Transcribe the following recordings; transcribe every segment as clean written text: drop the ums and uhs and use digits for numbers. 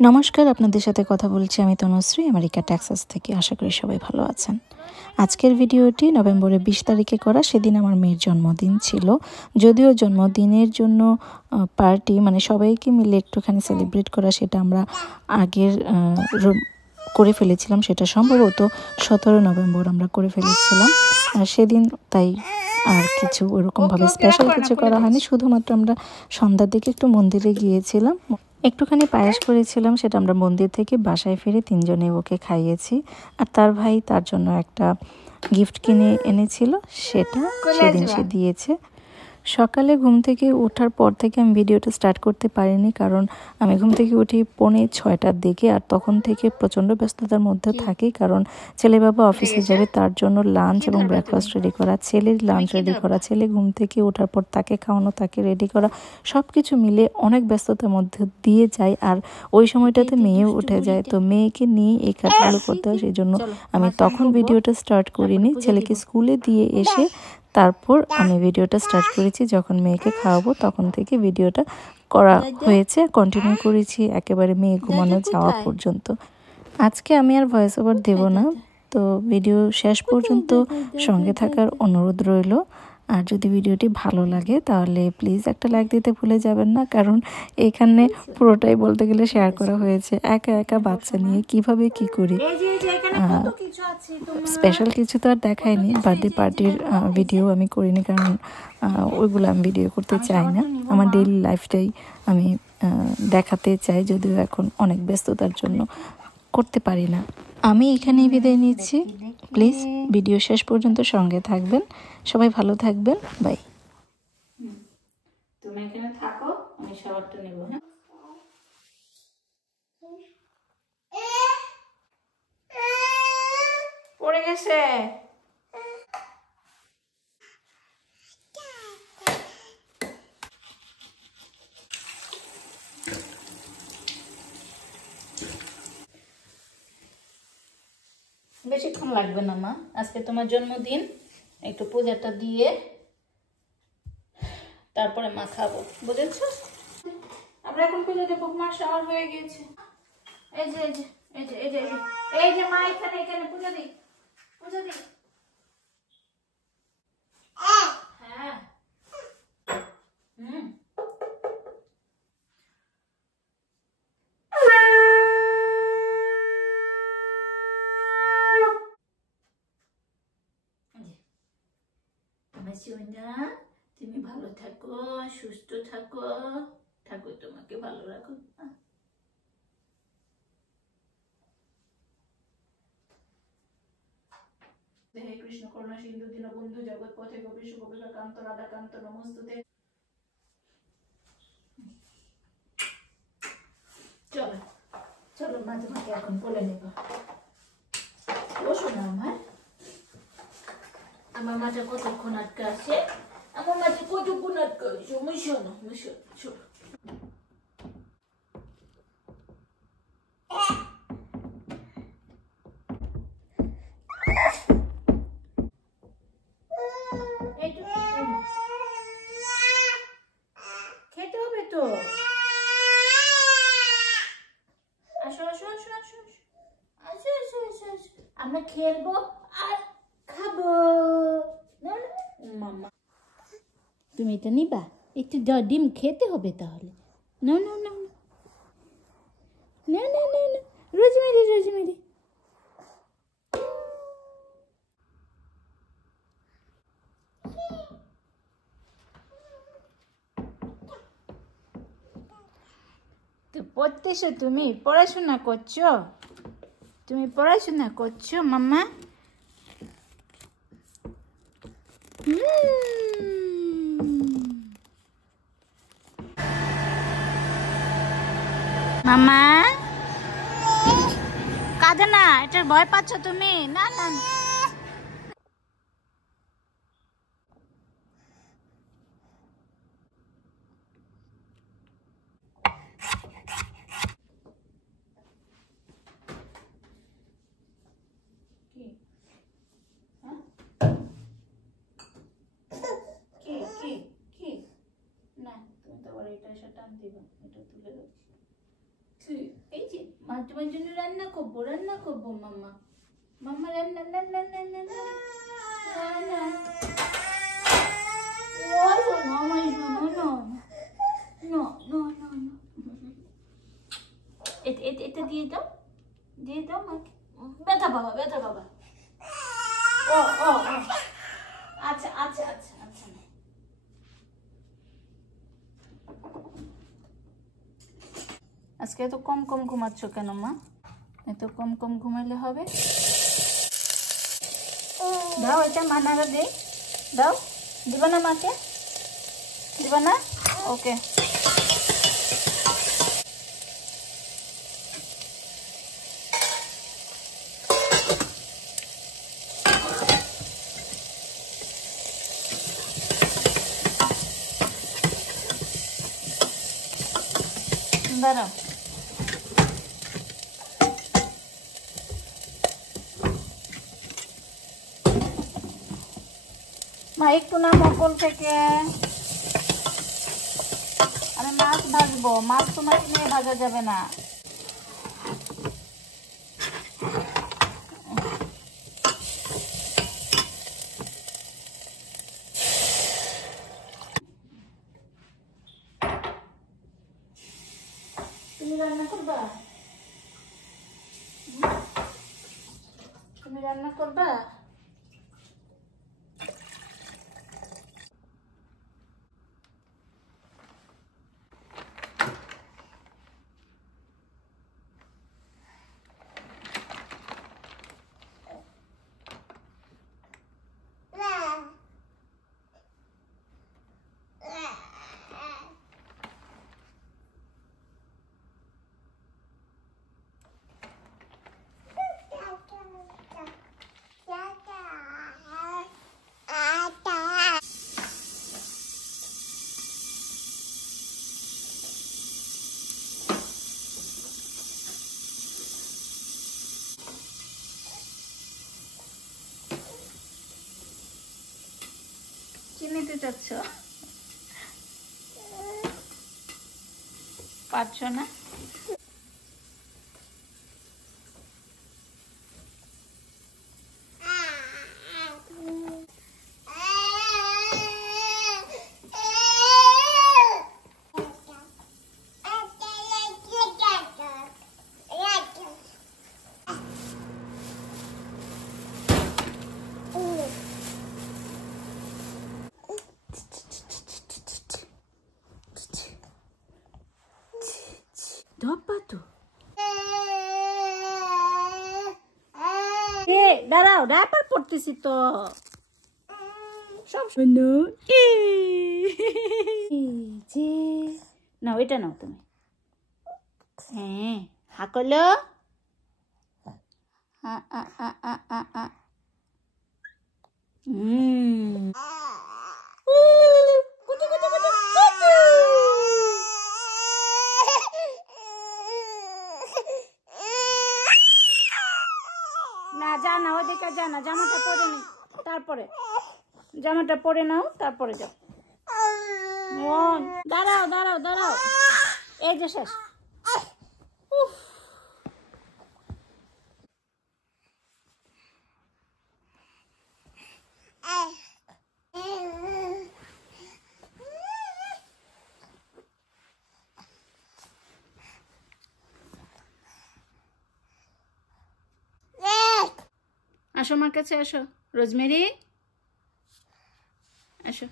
নমস্কার, আপনাদের সাথে কথা বলছি আমি তনুশ্রী, আমেরিকা টেক্সাস থেকে। আশা করি সবাই ভালো আছেন। আজকের ভিডিওটি নভেম্বরের 20 তারিখে করা। সেদিন আমার মেয়ের জন্মদিন ছিল। যদিও জন্মদিনের জন্য পার্টি মানে সবাইকে মিলে একটুখানি সেলিব্রেট করা, সেটা আমরা আগের করে ফেলেছিলাম। সেটা সম্ভবত 17 নভেম্বর আমরা করে ফেলেছিলাম। সেদিন তাই আর কিছু ওরকমভাবে স্পেশাল কিছু করা হয়নি। শুধুমাত্র আমরা সন্ধ্যার দিকে একটু মন্দিরে গিয়েছিলাম, একটুখানি পায়েস করেছিলাম। সেটা আমরা মন্দির থেকে বাসায় ফিরে তিনজনে ওকে খাইয়েছি। আর তার ভাই তার জন্য একটা গিফট কিনে এনেছিল, সেটা সেদিন সে দিয়েছে। সকালে ঘুম থেকে ওঠার পর থেকে আমি ভিডিওটা স্টার্ট করতে পারিনি, কারণ আমি ঘুম থেকে উঠি 5:45টার দিকে। আর তখন থেকে প্রচণ্ড ব্যস্ততার মধ্যে থাকি, কারণ ছেলে বাবা অফিসে যাবে, তার জন্য লাঞ্চ এবং ব্রেকফাস্ট রেডি করা, ছেলের লাঞ্চ রেডি করা, ছেলে ঘুম থেকে ওঠার পর তাকে খাওয়ানো, তাকে রেডি করা, সব কিছু মিলে অনেক ব্যস্ততার মধ্যে দিয়ে যায়। আর ওই সময়টাতে মেয়েও উঠে যায়, তো মেয়েকে নিয়ে এই কাজগুলো করতে হয়। সেই জন্য আমি তখন ভিডিওটা স্টার্ট করিনি। ছেলেকে স্কুলে দিয়ে এসে তারপর আমি ভিডিওটা স্টার্ট করেছি। যখন মেয়েকে খাওয়াবো তখন থেকে ভিডিওটা করা হয়েছে, কন্টিনিউ করেছি একেবারে মেয়ে ঘুমানো যাওয়া পর্যন্ত। আজকে আমি আর ভয়েস ওভার দেব না, তো ভিডিও শেষ পর্যন্ত সঙ্গে থাকার অনুরোধ রইল। আর যদি ভিডিওটি ভালো লাগে তাহলে প্লিজ একটা লাইক দিতে ভুলে যাবেন না, কারণ এখানে পুরোটাই বলতে গেলে শেয়ার করা হয়েছে। একা একা বাচ্চা নিয়ে কিভাবে কি করি, স্পেশাল কিছু তো আর দেখাইনি। বার্থডে পার্টির ভিডিও আমি করিনি, কারণ ওইগুলো আমি ভিডিও করতে চাই না। আমার ডেইলি লাইফটাই আমি দেখাতে চাই, যদিও এখন অনেক ব্যস্ততার জন্য করতে পারি না। আমি এখানেই বিদায় নিচ্ছি। প্লিজ ভিডিও শেষ পর্যন্ত সঙ্গে থাকবেন। সবাই ভালো থাকবেন। বাই। তুমি এখানে থাকো, আমি শাওয়ারটা নেব। হ্যাঁ, পড়ে গেছে। বেশিক্ষণ লাগবে না মা, আজকে তোমার জন্মদিন, একটু পূজাটা দিয়ে তারপরে মা খাবো, বুঝেছো? আমরা এখন পূজা দেবো। মা শাওয়ার হয়ে গেছে। এই যে এই যে এই যে এই যে এই যে মা এখানে এখানে পূজা দিই, পূজা দিই। হ্যাঁ, হুম, আমার সোনা, তুমি ভালো থাকো, সুস্থ থাকো, ঠাকুর তোমাকে ভালো রাখো। হে কৃষ্ণ করুণা সিন্ধু দীনবন্ধু জগৎপথে গোপীশ গোপিকাকান্ত রাধাকান্ত নমস্তুতে। চলো চলো মা, তোমাকে এখন কোলে নেব। বসো না আমার, আমার মাঝে কতক্ষণ আটকে আছে, আমার মাঝে কতক্ষণ আটকে আছে। মুশো না, মুশো, চলো। খেতে হবে তো, আসো আসো আসো আসো আসো আসো আসো আসো, আমরা খেলবো আর খাবো। মাম্মা, তুমি এটা নিবা? একটু ডিম খেতে হবে তাহলে। না না না না না না না, রোজমেরি রোজমেরি। তো পড়তেছো, তুমি পড়াশোনা করছো, তুমি পড়াশোনা করছো মাম্মা? মাম্মা কাঁদে না, এটার ভয় পাচ্ছ তুমি? না না, এটা এসে টান দিবা, এটা তুলে রাখছি। এই মা তোমার জন্য রান্না করবো মাম্মা। মাম্মা রান্না রান্না রান্না রান্না। এটা দিয়ে দাও মাকে। ব্যথা বাবা ও ও আচ্ছা আচ্ছা আচ্ছা আচ্ছা। আজকে এত কম ঘুমাচ্ছ কেন মা? এত কম ঘুমাইলে হবে? দাও এটা মা নাড়া দে, দাও। দিবা না মাকে? দিবা না? ওকে। দাঁড়াও। মা একটু না মকল থেকে আমি মাছ ভাজবো। মাছ তোমাকে নিয়ে ভাজা যাবে না। তুমি রান্না করবা? তুমি রান্না করবা? কি নিতে চাচ্ছ? পারছো না? দাঁড়াও, ডায়াপার পড়তেছি তো সব শুনো। নাও এটা নাও তুমি। হ্যাঁ হাকলো। না জানা ওদিকে জানা, জামাটা পরে নি, তারপরে জামাটা পরে নাও, তারপরে যাও। দাঁড়াও দাঁড়াও দাঁড়াও, এই যে শেষ। আসো আমার কাছে আসো রোজমেরি, আসো।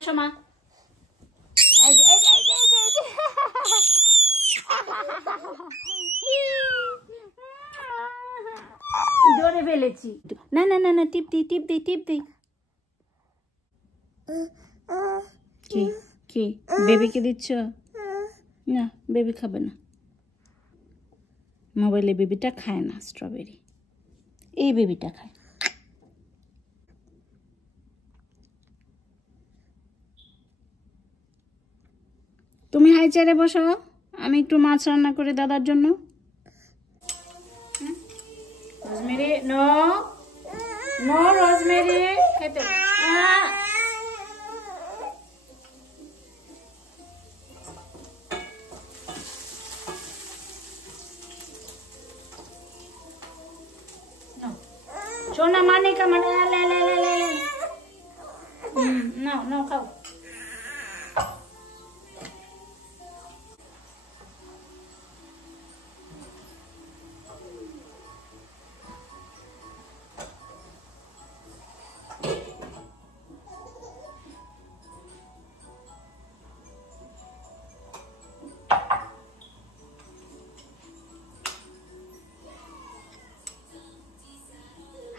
আসো মা। ধরে ফেলেছি। না না না না, টিপ দি টিপ দি টিপ দি। কি কি বেবিকে দিচ্ছ? না বেবি খাবে না, মোবাইলে বেবিটা খায় না স্ট্রবেরি, এই বেবিটা খায়। তুমি হাই চেয়ারে বসো, আমি একটু মাছ রান্না করে দাদার জন্য। Rosemary no. নো রোজমেরি খেতে सोना माने का मन ले ले ले ले ले नो नो खाओ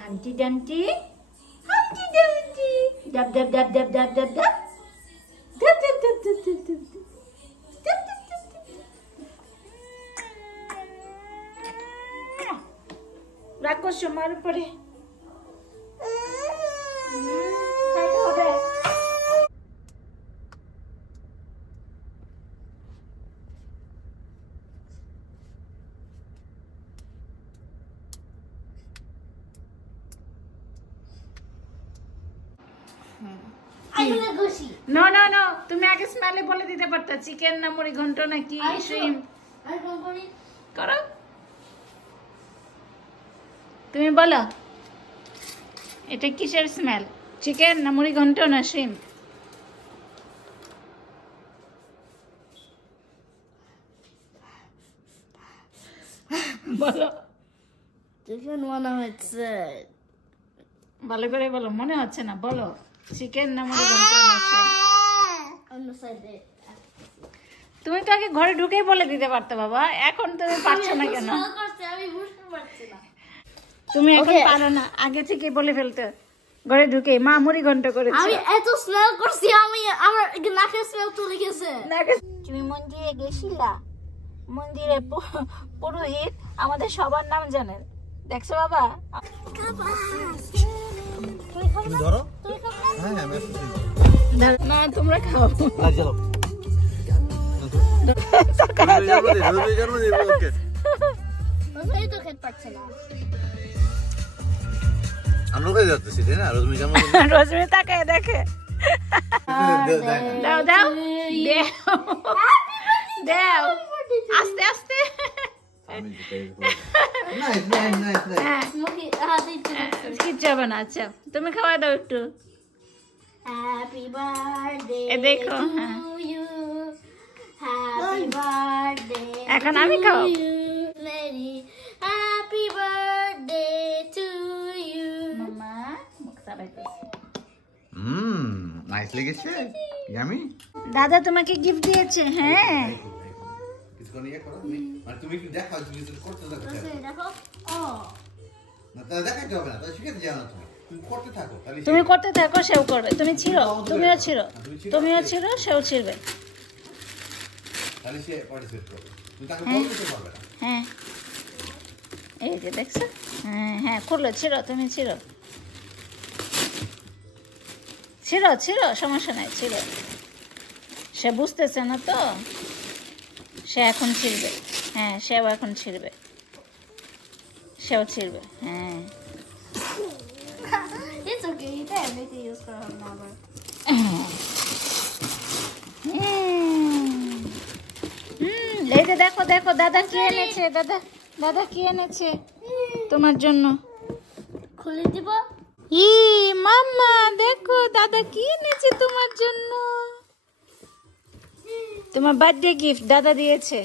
Humpty Dumpty, Humpty Dumpty, dab dab dab dab dab dab dab, dab dab dab dab dab dab, dab dab dab dab. রাখো সময়ের পরে খাইতে হবে। নো নো নো তুমি আগে স্মেলে বলে দিতে পারতা চিকেন না মুড়ি ঘন্ট নাকি শ্রিম করো তুমি বলো এটা কিসের স্মেল চিকেন না মুড়ি ঘন্ট না শ্রিম বলো চিকেন মনে হচ্ছে ভালো করে বলো মনে হচ্ছে না বলো চিকেন না মুড়ি ঘন্ট না শ্রিম অন্য সাইডে তুমি তো আগে ঘরে ঢুকেই বলে দিতে পারতে বাবা এখন তুমি পারছো না কেন আমি বুঝতে পারছি না তুমি এখন পারো না আগে থেকে বলে ফেলতে ঘরে ঢুকে মা মুড়ি ঘন্ট করেছে আমি এত স্মেল করছি আমি আমার নাকের স্মেল চলে গেছে তুমি মন্দিরে গেছিলা মন্দিরে পুরোহিত আমাদের সবার নাম জানেন দেখছো বাবা তুমি ধরো হ্যাঁ আমি না তোমরা খাও চলো আমি তো খেতে পারছি না আমরা কোথায় যাচ্ছি তাই না রোজমি কেমন রোজমি তাকায় দেখে দাও দাও দাও আস্তে আস্তে কিচ্ছু হবে না আচ্ছা তুমি খাওয়া দাও একটু হ্যাপি বার্থডে এ দেখো হ্যাঁ হ্যাপি বার্থডে এখন আমি খাও মেরি হ্যাপি বার্থডে টু ইউ মামা মুখ চালাইতেছে নাইস লেগেছে ইয়ামি দাদা তোমাকে গিফট দিয়েছে হ্যাঁ কিছু নিয়ে করো মানে তুমি কি দেখাও তুমি কিছু করতে থাকো দেখো ও না তা দেখাতে হবে না তাই শিখতে যাও না তুমি করতে থাকো তাহলে তুমি করতে থাকো সেও করবে তুমি ছিড়ো তুমিও ছিড়ো তুমিও ছিড়ো সেও ছিড়বে তাহলে সে পার্টিসিপেট করবে তুমি তাকে বলতে পারবে না হ্যাঁ এই যে দেখছো হ্যাঁ হ্যাঁ খুললো ছিড়ো তুমি ছিড়ো ছিড়ো ছিড়ো সমস্যা নাই ছিড়ো সে বুঝতেছে না তো সে এখন ছিড়বে হ্যাঁ সেও এখন ছিড়বে সেও ছিড়বে হ্যাঁ It's okay, you can make it use for her number. এই যে দেখো দেখো দাদা কি এনেছে দাদা দাদা কি এনেছে তোমার জন্য খুলে দিব ই মাম্মা দেখো দাদা কি এনেছে তোমার জন্য তোমার বার্থডে গিফট দাদা দিয়েছে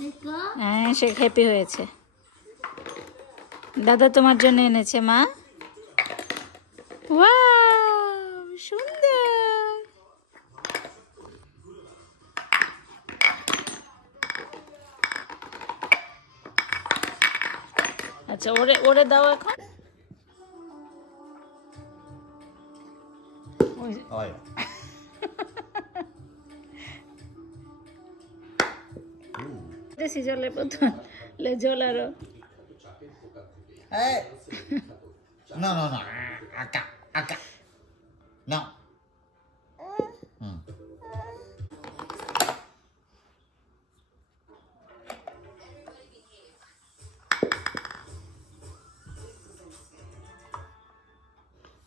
দেখো হ্যাঁ সে হ্যাপি হয়েছে দাদা তোমার জন্য এনেছে মা ওয়াও সুন্দর আচ্ছা ওরে ওরে দাও এখন হয় দেশি জলে প্রথম লে জল আরো Hey. No, no, no. Aka, aka. No.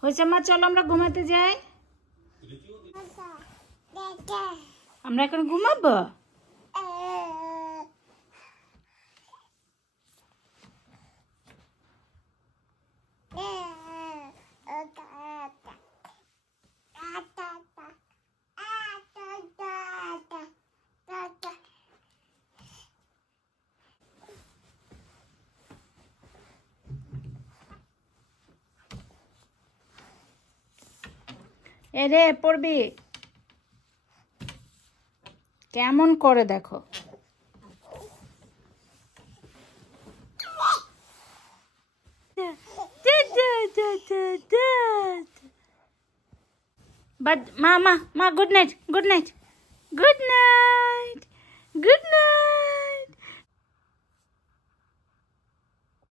হয়েছে মা, চলো আমরা ঘুমাতে যাই। আমরা এখন ঘুমাবো। এরে পড়বি কেমন করে দেখো। বাট মা মা মা good night, good night, good night, good night.